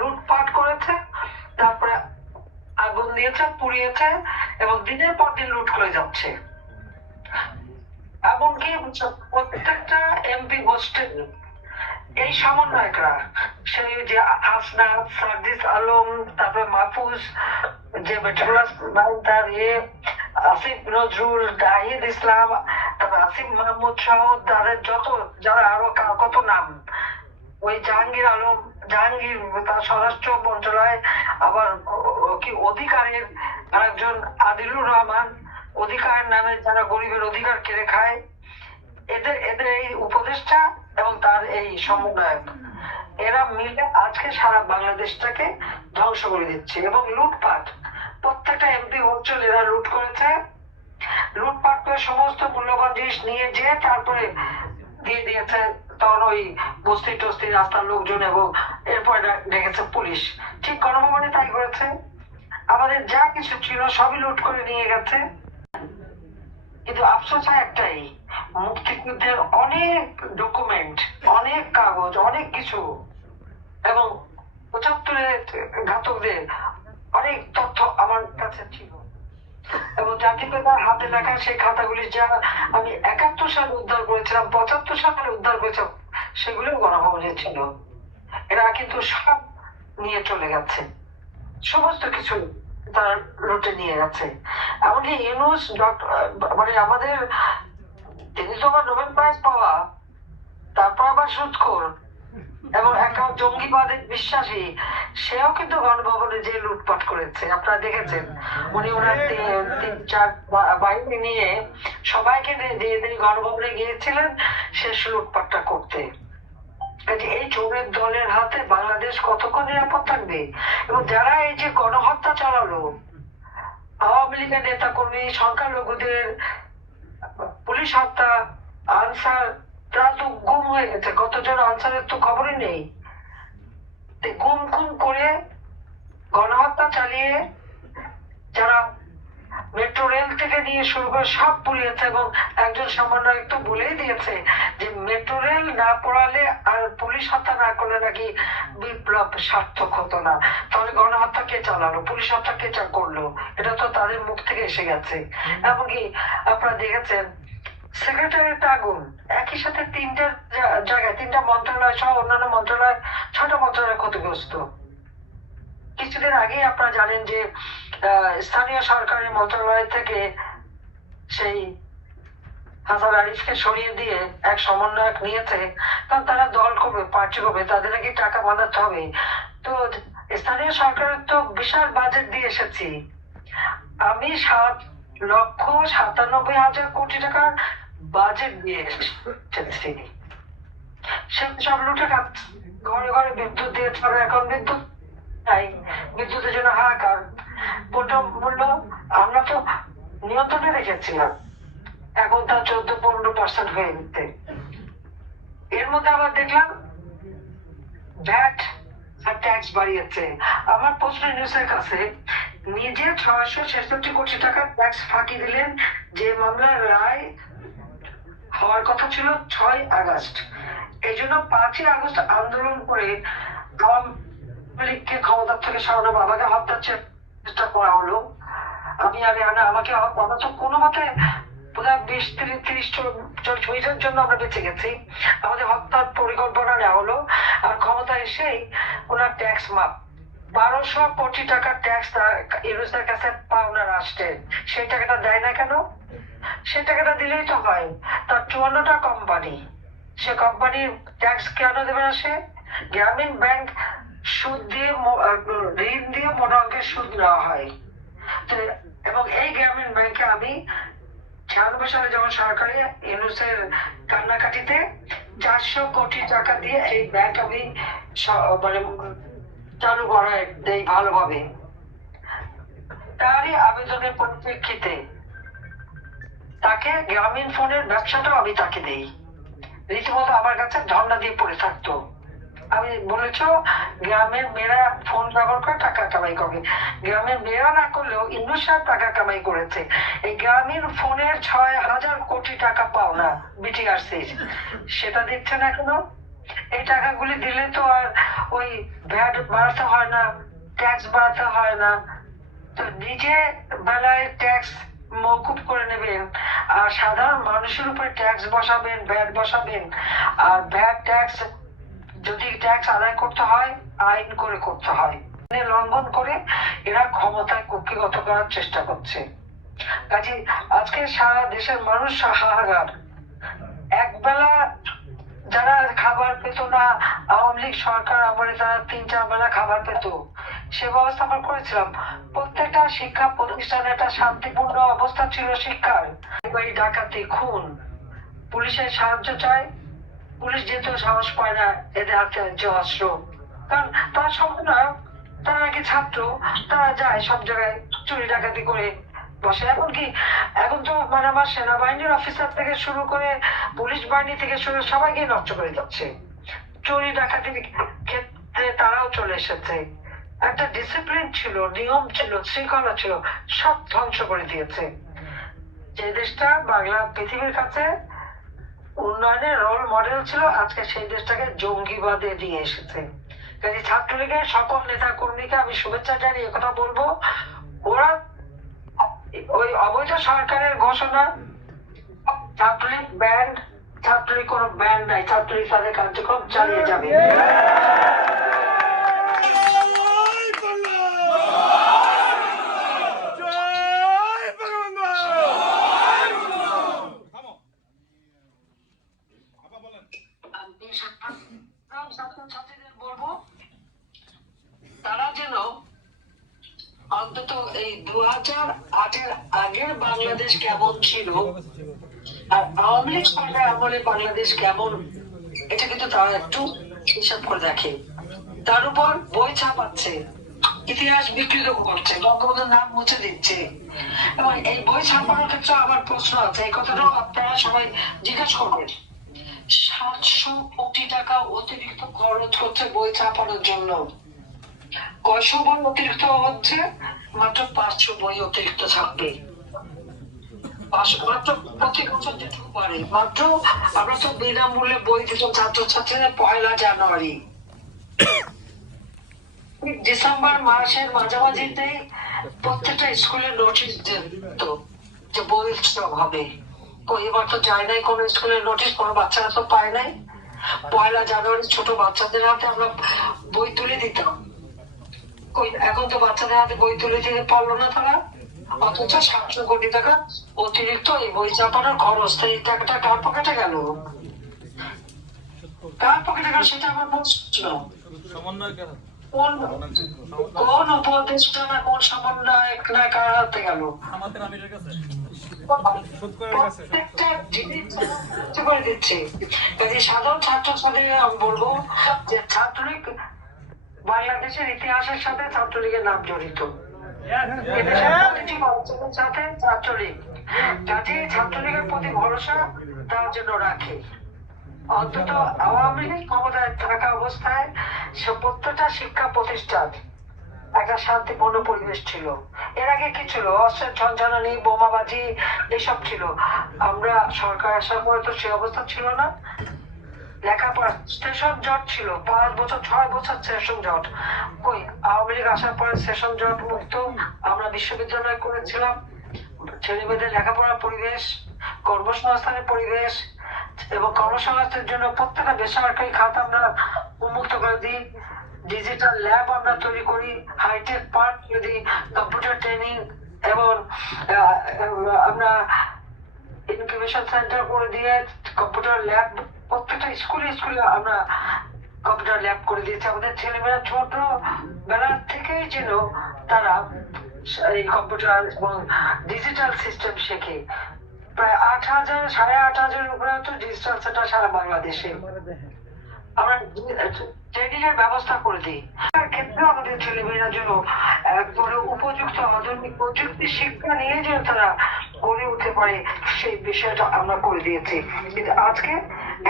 লুটপাট করেছে। তারপরে আগুন দিয়েছে, পুড়িয়েছে এবং দিনের পর দিন লুট করে যাচ্ছে। এমনকি প্রত্যেকটা এমপি গোষ্ঠীর এই সমন্বয়করা, সেই যে হাসনাত, সার্জিস আলম, তারপরে মাহফুজ, যে মেট্রোলাস তার আসিফ নজরুল, জাহিদ ইসলাম, তারপর আসিফ মাহমুদ সহ তাদের যত যারা আরো কত নাম, ওই জাহাঙ্গীর আলম, জাহাঙ্গীর তার স্বরাষ্ট্র মন্ত্রণালয়, আবার কি অধিকারের আরেকজন আদিলুর রহমান, অধিকারের নামে যারা গরিবের অধিকার কেড়ে খায়, এদের এদের এই উপদেষ্টা এবং তার এই সমন্বয়ক, এরা মিলে আজকে সারা বাংলাদেশটাকে ধ্বংস করে দিচ্ছে। এবং লুটপাট, প্রত্যেকটা এমপি অঞ্চল এরা লুট করেছে, লুটপাট করে সমস্ত মূল্যবান জিনিস নিয়ে যেয়ে তারপরে দিয়ে দিয়েছে তখন ওই বস্তি টস্তি রাস্তার লোকজন, এবং এরপরে ডেকেছে পুলিশ। ঠিক গণভবনে তাই করেছে, আমাদের যা কিছু ছিল সবই লুট করে নিয়ে গেছে। কিন্তু আফসোস হয় একটাই, মুক্তিযুদ্ধের অনেক ডকুমেন্ট, অনেক কাগজ, অনেক কিছু, এবং ৭৫-এর ঘাতকদের অনেক তথ্য আমার কাছে ছিল, এবং জাতির পিতার হাতে লেখা সেই খাতাগুলি যা আমি ৭১ সালে উদ্ধার করেছিলাম, ৭৫ সালে উদ্ধার করেছিলাম, সেগুলো গণভবনে ছিল। এরা কিন্তু সব নিয়ে চলে গেছে, সমস্ত কিছু তারা লুটে নিয়ে গেছে। এমনকি ইউনূস মানে আমাদের, তিনি তো আবার নোবেল প্রাইজ পাওয়া, তারপর আবার সুদখোর এবং একটা জঙ্গিবাদের বিশ্বাসী, সেও কিন্তু গণভবনে যে লুটপাট করেছে আপনারা দেখেছেন। উনি ওনার ৩-৪ বাহিনী নিয়ে সবাইকে দিয়ে গণভবনে গিয়েছিলেন শেষ লুটপাটটা করতে। এই চোরের দলের হাতে বাংলাদেশ কতক্ষণ নিরাপদ থাকবে? এবং যারা এই যে গণহত্যা চালালো, আওয়ামী লীগের নেতা কর্মী, সংখ্যালঘুদের পুলিশ হত্যা, আনসার, তারা তো গুম হয়ে গেছে, কতজন আনসারের তো খবরই নেই। গুম খুন করে গণহত্যা চালিয়ে যারা মেট্রো রেল থেকে নিয়ে শুরু করে সব পুড়িয়েছে, এবং একজন সমন্বয়ক তো বলেই দিয়েছে যে মেট্রো রেল না পড়ালে আর পুলিশ হত্যা না করলে নাকি বিপ্লব সার্থক হতো না। তাহলে গণহত্যা কে চালালো, পুলিশ হত্যা কে করলো? এটা তো তাদের মুখ থেকে এসে গেছে। এমনকি আপনারা দেখেছেন সেক্রেটারিয়েট আগুন, একই সাথে ৩টা জায়গায়, ৩টা মন্ত্রণালয় সহ অন্যান্য মন্ত্রণালয়, ৬টা মন্ত্রণালয় ক্ষতিগ্রস্ত। কিছুদিন আগে আপনারা জানেন যে স্থানীয় সরকারি মন্ত্রণালয় থেকে সেই হাসান আরিফকে সরিয়ে দিয়ে এক সমন্বয়ক নিয়েছে, কারণ তারা দল করবে, পার্টি করবে, তাদের নাকি টাকা বানাতে হবে। তো স্থানীয় সরকারের তো বিশাল বাজেট দিয়ে এসেছি, আমি ৭,৯৭,০০০ কোটি টাকার বাজেট দিয়ে এসেছি, সে সব লুটে খাচ্ছে। ঘরে ঘরে বিদ্যুৎ দিয়ে ছাড়া এখন বিদ্যুৎ নাই, বিদ্যুতের জন্য হাহাকার। প্রথম বললো আমরা তো নিয়ন্ত্রণে রেখেছিলাম, এখন তা ১৪-১৫% হয়ে যেতে। এর মধ্যে আবার দেখলাম ভ্যাট আর ট্যাক্স বাড়িয়েছে। আমার প্রশ্ন নিউজের কাছে, নিজে ৬৬৬ কোটি টাকার ট্যাক্স ফাঁকি দিলেন, যে মামলার রায় হওয়ার কথা ছিল ৬ আগস্ট। এই জন্য ৫ই আগস্ট আন্দোলন করে আওয়ামী লীগকে ক্ষমতার থেকে সরানো, বাবাকে হত্যার চেষ্টা করা হলো। আমি আমাকে আমরা তো কোনো মতে বোধহয় ২০-৩০-৪০ মিনিটের জন্য আমরা বেঁচে গেছি। আমাদের হত্যার পরিকল্পনা নেওয়া হলো, আর ক্ষমতা এসেই ওনার ট্যাক্স মাপ ১২০০ কোটি টাকার ট্যাক্স ইউনূসের কাছে পাওনা রাষ্ট্রের, সেই টাকাটা দেয় না কেন? সেই টাকাটা দিলেই তো হয়। তার ৫৪টা কোম্পানি, সে কোম্পানির ট্যাক্স কেন দেবে না সে? গ্রামীণ ব্যাংক সুদ দিয়ে, ঋণ দিয়ে মোটা অঙ্কের সুদ নেওয়া হয়। এবং এই গ্রামীণ ব্যাংকে আমি ৯৬ সালে যখন সরকারি ইউনূসের কান্নাকাটিতে ৪০০ কোটি টাকা দিয়ে এই ব্যাংক আমি মানে চালু করাই দেই ভালোভাবে। তারই আবেদনের পরিপ্রেক্ষিতে তাকে গ্রামীণ ফোনের ব্যবসাটাও আমি তাকে দেই। রীতিমতো আমার কাছে ধর্ণা দিয়ে পড়ে থাকতো। আমি বলেছ গ্রামের মেয়েরা ফোন ব্যবহার করে টাকা কামাই করবে, গ্রামের মেয়েরা না করলেও ইউনূস সাহেব টাকা কামাই করেছে। এই গ্রামীণ ফোনের ৬,০০০ কোটি টাকা পাওনা বিটিআরসি, সেটা দিচ্ছে না কেন? এই টাকাগুলি দিলে তো আর ওই ভ্যাট বাড়াতে হয় না, ট্যাক্স বাড়াতে হয় না। তো নিজে বেলায় ট্যাক্স মওকুফ করে নেবেন আর সাধারণ মানুষের উপরে ট্যাক্স বসাবেন, ভ্যাট বসাবেন। আর ভ্যাট ট্যাক্স যদি ট্যাক্স আদায় করতে হয় আইন করে করতে হয়, লঙ্ঘন করে এরা ক্ষমতায় কুক্ষিগত করার চেষ্টা করছে। কাজে আজকে সারা দেশের মানুষ হাহাকার। একবেলা যারা খাবার পেত না, আওয়ামী লীগ সরকার আমলে তারা 3-4 বেলা খাবার পেত, সে ব্যবস্থা আমরা করেছিলাম। প্রত্যেকটা শিক্ষা প্রতিষ্ঠানে একটা শান্তিপূর্ণ অবস্থা ছিল শিক্ষার। এই ডাকাতি, খুন, পুলিশের সাহায্য চায়, পুলিশ যেহেতু সাহস পায় না এদের হাতে যে অস্ত্র, কারণ তারা সব না, তারা নাকি ছাত্র, তারা যায় সব জায়গায় চুরি ডাকাতি করে বসে। এখন তো মানে আমার সেনাবাহিনীর অফিসার থেকে শুরু করে পুলিশ বাহিনী থেকে শুরু সবাইকে নষ্ট করে দিচ্ছে। চুরি ডাকাতির ক্ষেত্রে তারাও চলে এসেছে। একটা ডিসিপ্লিন ছিল, নিয়ম ছিল, শৃঙ্খলা ছিল, সব ধ্বংস করে দিয়েছে। যে দেশটা বাংলা পৃথিবীর কাছে উন্নয়নের রোল মডেল ছিল, আজকে সেই দেশটাকে জঙ্গিবাদে দিয়ে এসেছে। কাজে ছাত্রলীগের সকল নেতা কর্মীকে আমি শুভেচ্ছা জানিয়ে কথা বলবো, ওরা ওই অবৈধ সরকারের ঘোষণা ছাত্রলীগ ব্যান্ড, ছাত্রলীগ কোনো ব্যান্ড নাই, ছাত্রলীগ তাদের কার্যক্রম চালিয়ে যাবে। ছাত্রছাত্রীদের বলবো তারা যেন অন্তত এই 2008-এর আগের বাংলাদেশ কেমন ছিল আর আওয়ামী লীগ সরকার আমলে বাংলাদেশ কেমন, এটা কিন্তু তারা একটু হিসাব করে দেখে। তার উপর বই ছাপাচ্ছে, ইতিহাস বিকৃত করছে, বঙ্গবন্ধুর নাম মুছে দিচ্ছে। এবং এই বই ছাপানোর ক্ষেত্রে আমার প্রশ্ন আছে, এই কথাটাও আপনারা সবাই জিজ্ঞেস করবেন। 700 কোটি টাকা অতিরিক্ত খরচ হচ্ছে বই ছাপানোর জন্য। কয়শো বই অতিরিক্ত হচ্ছে? মাত্র 500 বই অতিরিক্ত ছাপবে, মাত্র প্রতি বছর যেটুকু পারে। মাত্র আমরা তো বিনামূল্যে বই দিতাম ছাত্রছাত্রীদের 1 জানুয়ারি। ডিসেম্বর মাসের মাঝামাঝিতেই প্রত্যেকটা স্কুলে নোটিশ দিত যে বই স্টক হবে। এবার তো যায় নাই কোনো স্কুলের নোটিশ, কোনো বাচ্চারা তো পায় নাই। 1 জানুয়ারি ছোট বাচ্চাদের হাতে আমরা বই তুলে দিতাম, এখন তো বাচ্চাদের হাতে বই তুলে দিতে পারলো না তারা। অথচ 700 কোটি টাকা অতিরিক্ত এই বই চাপানোর খরচ, এই টাকাটা কার পকেটে গেল? কার পকেটে গেল সেটা আমার প্রশ্ন। কোন উপদেষ্টা না কোন সমন্বয়ক না কার হাতে গেল? সাধারণ ছাত্রছাত্রীরা আমি বলবো যে ছাত্রলীগ বাংলাদেশের ইতিহাসের সাথে ছাত্রলীগের নাম জড়িত, এদেশের প্রতিটি মানুষের সাথে ছাত্রলীগ। যাতে ছাত্রলীগের প্রতি ভরসা তার জন্য রাখে। অন্তত আওয়ামী লীগ ক্ষমতায় থাকা অবস্থায় সে প্রত্যেকটা শিক্ষা প্রতিষ্ঠান একটা শান্তিপূর্ণ পরিবেশ ছিল। এর আগে কি ছিল? অস্ত্রের ঝঞ্ঝানি, বোমাবাজি এসব ছিল। আমরা সরকার আসার পরে তো সে অবস্থা ছিল না। লেখাপড়া সেশন জট ছিল, 5 বছর 6 বছর সেশন জট। কই আওয়ামী লীগ আসার পরে সেশন জট মুক্ত আমরা বিশ্ববিদ্যালয় করেছিলাম। ছেলেমেয়েদের লেখাপড়ার পরিবেশ, কর্মসংস্থানের পরিবেশ এবং কর্মসংস্থানের জন্য প্রত্যেকটা বেসরকারি খাত আমরা উন্মুক্ত করে দিই। ডিজিটাল ল্যাব আমরা তৈরি করি, হাইটেক পার্ক করে দিই, কম্পিউটার ট্রেনিং এবং আমরা ইনকিউবেশন সেন্টার করে দিয়ে কম্পিউটার ল্যাব প্রত্যেকটা স্কুলে স্কুলে আমরা কম্পিউটার ল্যাব করে দিয়েছি। আমাদের ছেলেমেয়েরা ছোট বেলা থেকেই যেন তারা এই কম্পিউটার এবং ডিজিটাল সিস্টেম শেখে। প্রায় 8,000 8,500 উপরে তো ডিজিটাল সেন্টার সারা বাংলাদেশে আমরা ট্রেনিং এর ব্যবস্থা করে দিই। ক্ষেত্রে আমাদের ছেলেমেয়েরা যেন একবারে উপযুক্ত আধুনিক প্রযুক্তি শিক্ষা নিয়ে যেন তারা গড়ে উঠতে পারে সেই বিষয়টা আমরা করে দিয়েছি। কিন্তু আজকে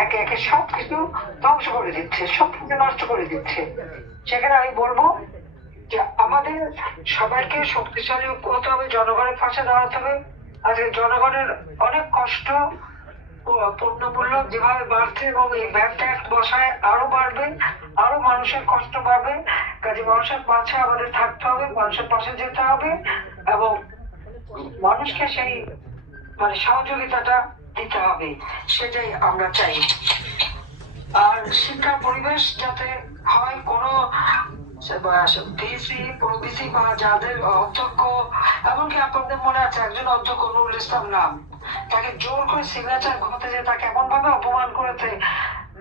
একে একে সবকিছু ধ্বংস করে দিচ্ছে, সবকিছু নষ্ট করে দিচ্ছে। সেখানে আমি বলবো যে আমাদের সবাইকে শক্তিশালী হতে হবে, জনগণের পাশে দাঁড়াতে হবে। আজকে জনগণের অনেক কষ্ট, পণ্যমূল্য যেভাবে বাড়ছে এবং এই ভ্যাট ট্যাক্স বসায় আরো বাড়বে, আরো মানুষের কষ্ট বাড়বে। কাজে মানুষের পাশে আমাদের থাকতে হবে, মানুষের পাশে যেতে হবে এবং মানুষকে সেই সহযোগিতাটা দিতে হবে, সেটাই আমরা চাই। আর শিক্ষার পরিবেশ যাতে হয় কোনো ভিসি প্রভিসি বা যাদের অধ্যক্ষ, এমনকি আপনাদের মনে আছে একজন অধ্যক্ষ নুরুল ইসলাম নাম, তাকে জোর করে সিগনেচার করতে যে তাকে এমন ভাবে অপমান করেছে,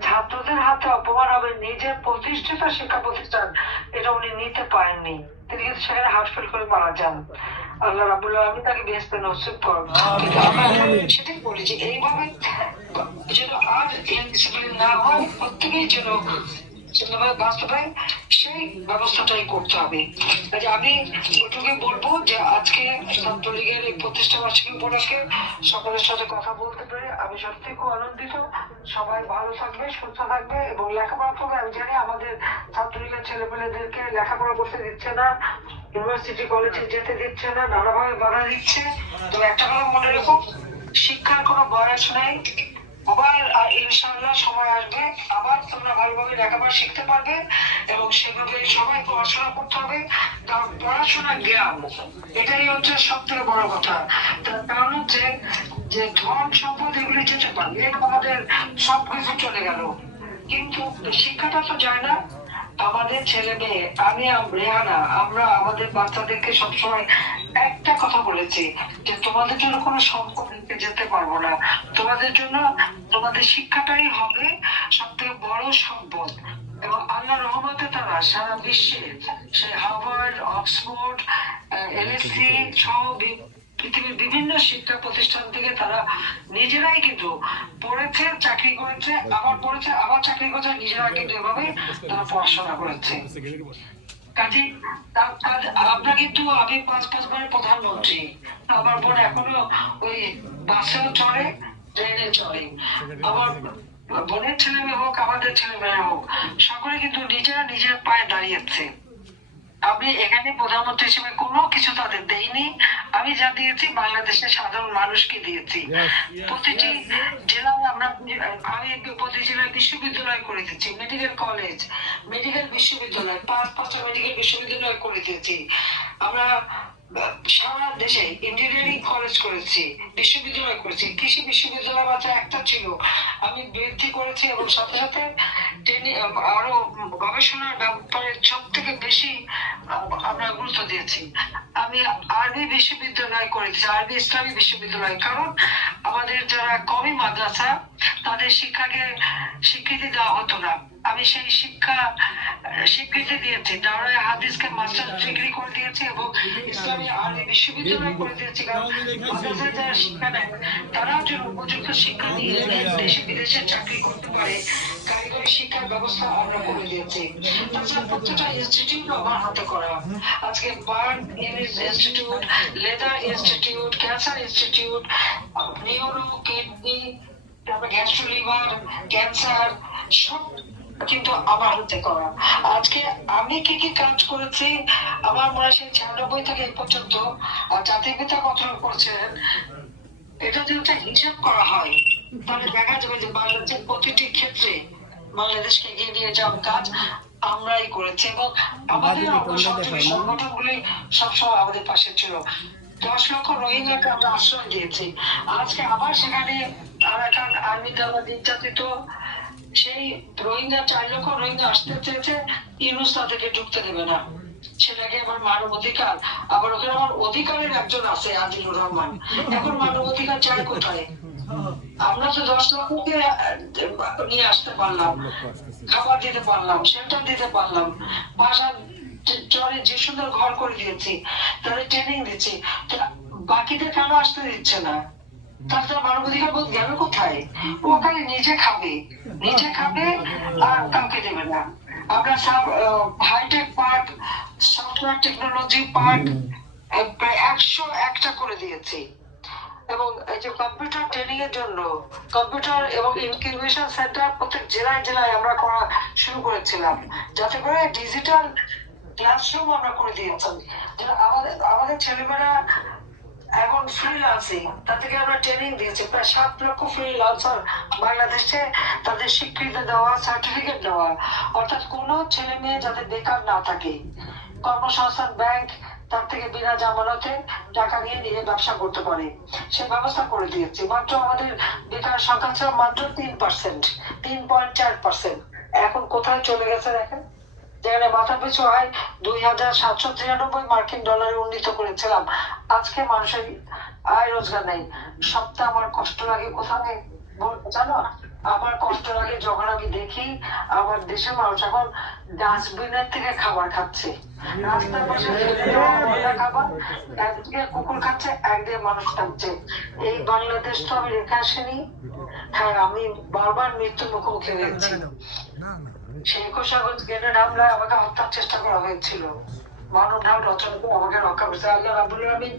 ছাত্রদের হাতে অপমান হবে, নিজের প্রতিষ্ঠিত শিক্ষা প্রতিষ্ঠান এটা উনি নিতে পারেননি, তিনি কিন্তু সেখানে হার্টফেল করে মারা যান। আল্লাহ রাব্বুল আলামিন তাকে বেহেশতে নসিব করুন। কিন্তু আমরা সেটাই বলি যে এইভাবে যেন আর ইনডিসিপ্লিন না হয়, প্রত্যেকেই যেন সেভাবে বাস্তবে সেই ব্যবস্থাটাই করতে হবে। কাজে আমি ওইটুকু বলবো যে আজকে ছাত্রলীগের এই প্রতিষ্ঠা বার্ষিকী উপলক্ষে সকলের সাথে কথা বলতে পেরে আমি সত্যি খুব আনন্দিত। সবাই ভালো থাকবে, সুস্থ থাকবে এবং লেখাপড়া করবে। আমি জানি আমাদের ছাত্রলীগের ছেলেপেলেদেরকে লেখাপড়া করতে দিচ্ছে না, ইউনিভার্সিটি কলেজে যেতে দিচ্ছে না, নানাভাবে বাধা দিচ্ছে। তবে একটা কথা মনে রেখো, শিক্ষার কোনো বয়স নেই। আবার ইনশাআল্লাহ সময় আসবে, আবার তোমরা ভালোভাবে লেখাপড়া শিখতে পারবে এবং সেভাবে সবাই পড়াশোনা করতে হবে। কারণ পড়াশোনা জ্ঞান, এটাই হচ্ছে সব থেকে বড় কথা। তার কারণ হচ্ছে যে ধন সম্পদ এগুলি যেতে পারবে, আমাদের সবকিছু চলে গেল, কিন্তু শিক্ষাটা তো যায় না। আমাদের ছেলে মেয়ে, আমি রেহানা, আমরা আমাদের বাচ্চাদেরকে সবসময় একটা কথা বলেছি যে তোমাদের জন্য কোনো সম্পদ নিতে যেতে পারবো না, তোমাদের জন্য তোমাদের শিক্ষাটাই হবে সব থেকে বড় সম্পদ। এবং আল্লাহ রহমতে তারা সারা বিশ্বে সে হার্ভার্ড, অক্সফোর্ড, এলএসসি সহ পৃথিবীর বিভিন্ন শিক্ষা প্রতিষ্ঠান থেকে তারা নিজেরাই কিন্তু পড়েছে, চাকরি করেছে, আবার পড়েছে, আবার চাকরি করেছে, নিজেরা কিন্তু এভাবে তারা পড়াশোনা করেছে। কাজে আমরা কিন্তু, আমি 5 বারের প্রধানমন্ত্রী, আমার বোন এখনো ওই বাসেও চড়ে, ট্রেনে চড়ে। আমার বোনের ছেলে মেয়ে হোক, আমাদের ছেলে মেয়ে হোক, সকলে কিন্তু নিজেরা নিজের পায়ে দাঁড়িয়েছে। আমি এখানে প্রধানমন্ত্রী হিসেবে কোনো কিছু তাদের দেইনি, আমি যা দিয়েছি বাংলাদেশের সাধারণ মানুষকে দিয়েছি। প্রতিটি জেলায় আমি প্রতি জেলায় বিশ্ববিদ্যালয় করে দিচ্ছি, মেডিকেল কলেজ, মেডিকেল বিশ্ববিদ্যালয়, 5-5টা মেডিকেল বিশ্ববিদ্যালয় করে দিয়েছি। আমরা সারা দেশে ইঞ্জিনিয়ারিং কলেজ করেছি, বিশ্ববিদ্যালয় করেছি, কৃষি বিশ্ববিদ্যালয় মাত্র একটা ছিল, আমি বৃদ্ধি করেছি এবং সাথে সাথে আরো গবেষণার ব্যাপারে সব থেকে বেশি আমরা গুরুত্ব দিয়েছি। আমি আরবি বিশ্ববিদ্যালয় করেছি, আরবি ইসলামী বিশ্ববিদ্যালয়, কারণ আমাদের যারা কওমি মাদ্রাসা তাদের শিক্ষাকে স্বীকৃতি দেওয়া হতো না, আমি সেই স্বীকৃতি দিয়েছি, দাওরায়ে হাদিসকে মাস্টার ডিগ্রি করে দিয়েছি এবং ইসলামী আরবি বিশ্ববিদ্যালয় করে দিয়েছি। কারণ মাদ্রাসায় যারা শিক্ষা নেয় তারাও যেন উপযুক্ত শিক্ষা নিয়ে দেশে বিদেশে চাকরি করতে পারে, কারিগরি শিক্ষার ব্যবস্থা আমরা করে দিয়েছি। তাছাড়া প্রত্যেকটা ইনস্টিটিউট আমার হাতে করা। আজকে burn institute, leather institute, cancer institute, neuro, kidney, তারপর গ্যাস্ট্রো লিভার, ক্যান্সার, সব কিন্তু আমার হাতে করা। আজকে আমি কি কি কাজ করেছি আমার মনে হয় 96 থেকে এই পর্যন্ত জাতির পিতা গঠন করছেন, এটা যদি একটা হিসাব করা হয় তাহলে দেখা যাবে যে বাংলাদেশের প্রতিটি ক্ষেত্রে বাংলাদেশকে এগিয়ে নিয়ে যাওয়ার কাজ আমরাই করেছি এবং আমাদের সহযোগী সংগঠনগুলি সবসময় আমাদের পাশে ছিল। 10 লক্ষ রোহিঙ্গাকে আমরা আশ্রয় দিয়েছি, আজকে আবার সেখানে আরাকান আর্মি দ্বারা নির্যাতিত সেই রোহিঙ্গা 4 লক্ষ রোহিঙ্গা আসতে চেয়েছে, ইউনুস তাদেরকে ঢুকতে দেবে না, সেটাকে আবার মানব অধিকার, আবার ওখানে আমার অধিকারের একজন আছে আজিজুর রহমান, এখন মানব অধিকার চায় কোথায়? আমরা তো 10 লক্ষকে নিয়ে আসতে পারলাম, খাবার দিতে পারলাম, শেল্টার দিতে পারলাম, বাসা চরে যে সুন্দর ঘর করে দিয়েছি, তাদের ট্রেনিং দিচ্ছি, বাকিদের কেন আসতে দিচ্ছে না? তাছাড়া মানবাধিকার বোধ গেল কোথায়? ও খালি নিজে খাবে আর কাউকে দেবে না। আমরা hi-tech park, software technology park প্রায় 101টা করে দিয়েছি এবং এই যে কম্পিউটার ট্রেনিং এর জন্য কম্পিউটার এবং ইনকিউবেশন সেন্টার প্রত্যেক জেলায় জেলায় আমরা করা শুরু করেছিলাম, যাতে করে ডিজিটাল ক্লাসরুম আমরা করে দিয়েছি। আমাদের ছেলেমেয়েরা এখন ফ্রিল্যান্সিং, তাদেরকে আমরা ট্রেনিং দিয়েছি, প্রায় 7 লক্ষ ফ্রিল্যান্সার বাংলাদেশে তাদের স্বীকৃতি দেওয়া, সার্টিফিকেট দেওয়া, অর্থাৎ কোনো ছেলে মেয়ে যাতে বেকার না থাকে। কর্মসংস্থান ব্যাংক তার থেকে বিনা জামানতে টাকা নিয়ে নিজে ব্যবসা করতে পারে, সে ব্যবস্থা করে দিয়েছে। মাত্র আমাদের বেকার সংখ্যা ছিল মাত্র 3%, 3.4%। এখন কোথায় চলে গেছে দেখেন। যেখানে মাথা পিছু আয় 2,793 মার্কিন ডলারে উন্নীত করেছিলাম, আজকে মানুষের আয় রোজগার নেই। সপ্তাহে আমার কষ্ট লাগে কোথায় জানো? আমার কষ্ট লাগে যখন আমি দেখি আমার দেশের মানুষ এখন ডাস্টবিনের থেকে খাবার খাচ্ছে, রাস্তার পাশে ফেলে দেওয়া ময়লা খাবার একদিকে কুকুর খাচ্ছে, একদিকে মানুষ খাচ্ছে। এই বাংলাদেশ তো আমি রেখে আসিনি। হ্যাঁ, আমি বারবার মৃত্যুর মুখোমুখি হয়েছি। সেই কোষাগত গ্রেনেড হামলায় আমাকে হত্যার চেষ্টা করা হয়েছিল। মানবঢাল রচনা করে আমাকে রক্ষা করছে আল্লাহ রাব্বুল আলামিন,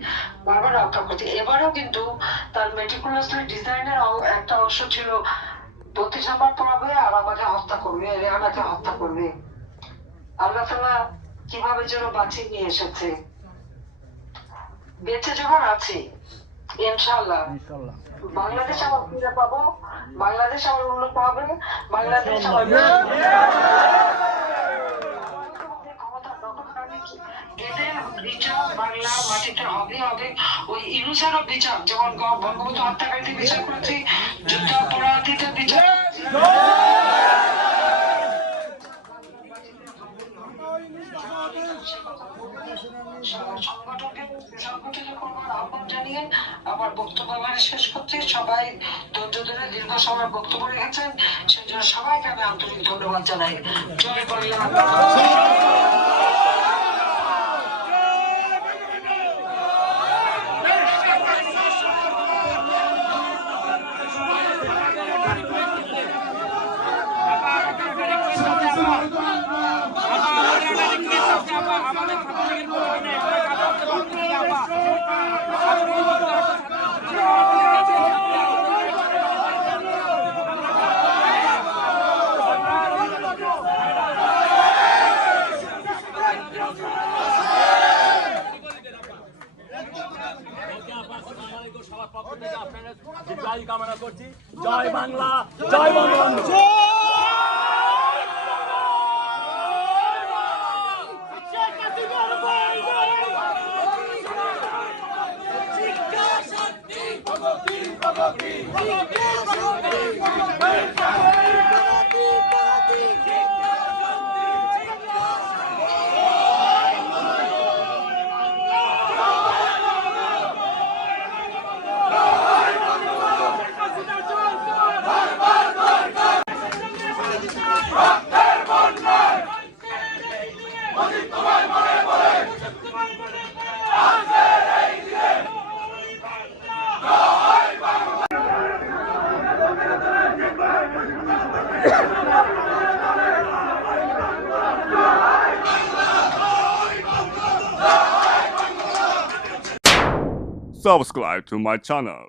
বারবার রক্ষা করছে। এবারেও কিন্তু তার মেটিকুলাসলি ডিজাইনের একটা অংশ ছিল প্রতিসাবার পড়াবে আর আমাকে হত্যা করবে, রেহানাকে হত্যা করবে। আল্লাহ তাআলা কিভাবে যেন বাঁচিয়ে নিয়ে এসেছে। বেঁচে যখন আছি ইনশাআল্লাহ বাংলাদেশ আবার ফিরে পাবো, বাংলাদেশ আবার উন্নত হবে, বাংলাদেশ আবার এদের বিচার বাংলা মাটিতে হবে হবে। ওই ইনুসারও বিচার, যেমন বঙ্গবন্ধু হত্যাকারীদের বিচার করেছি, যুদ্ধাপরাধীদের বিচার সংগঠিত করবার আহ্বান জানিয়ে আমার বক্তব্য শেষ করছি। সবাই ধৈর্য ধরে দীর্ঘ সময় বক্তব্য রেখেছেন, সেজন্য সবাইকে আমি আন্তরিক ধন্যবাদ জানাই। জয় বাংলা। কামনা করছি। জয় বাংলা, জয় Bangabandhu. Subscribe to my channel.